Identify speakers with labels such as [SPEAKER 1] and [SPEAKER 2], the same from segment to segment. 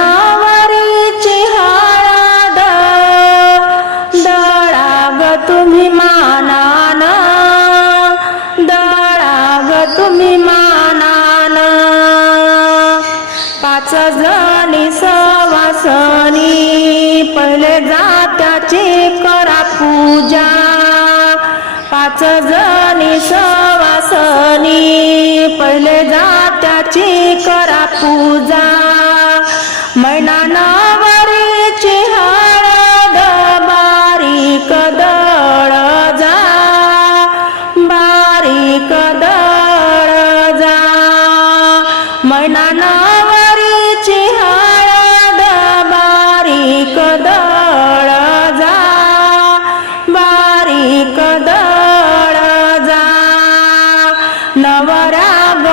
[SPEAKER 1] मैनानावरीची दळा ग तुम्ही मानान. ग तुम्ही मानान. पाच जणी सवासनी पहिले जात्याची करा पूजा. पाच जणी सवासनी पहिले जात्याची करा पूजा. नवरा ग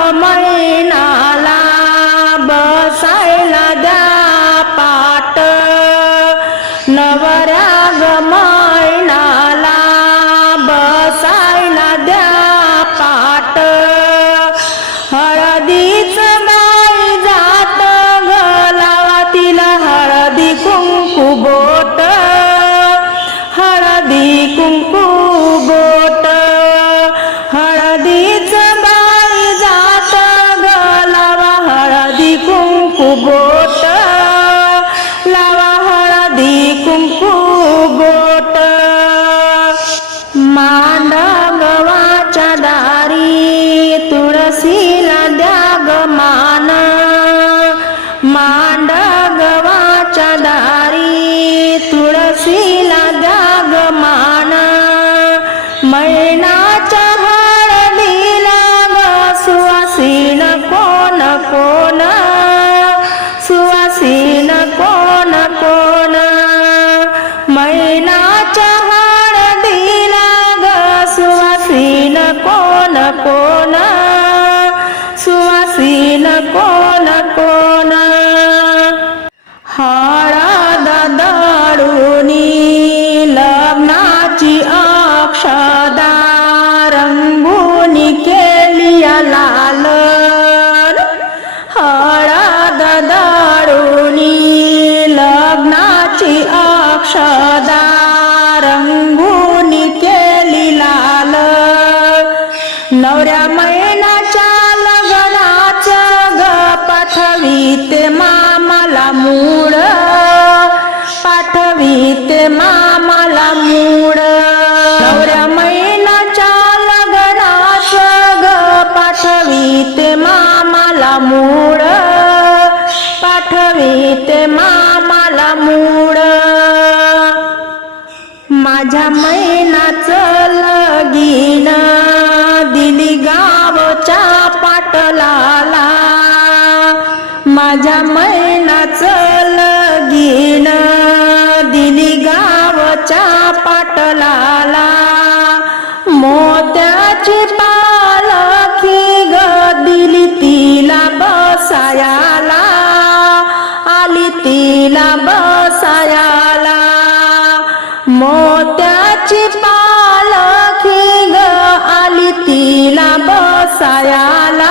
[SPEAKER 1] see সদা माझ्या मैनाच लगीन दिली गावच्या पाटलाला. माझ्या मैनाच लगीन दिली गावच्या बसायाला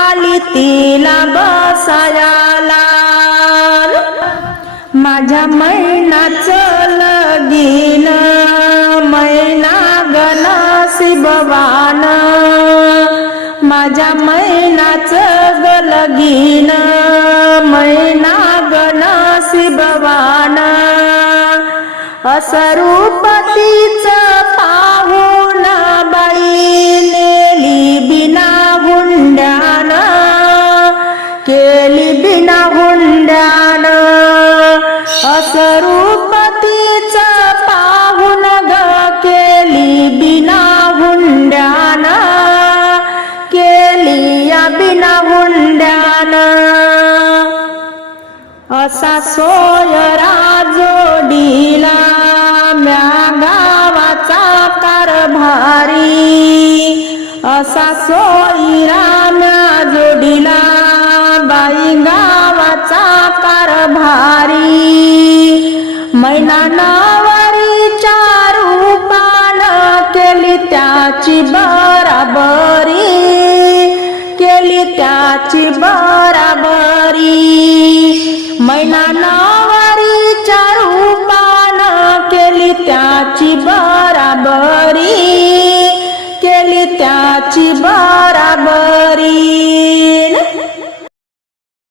[SPEAKER 1] आली तिला बसायाला. माझ्या मैनाच लगीन मैना गणसिबवान माझ्या मैनाचं ग लगीन मैना गणसिबवान असरूपतीच असा सोय जोडीला म्या गावाचा कारभारी. असा सोयरा म्या जोडीला बाई गावाचा कारभारी. मैना चारू पान केली त्याची बराबरी. केली त्याची बरा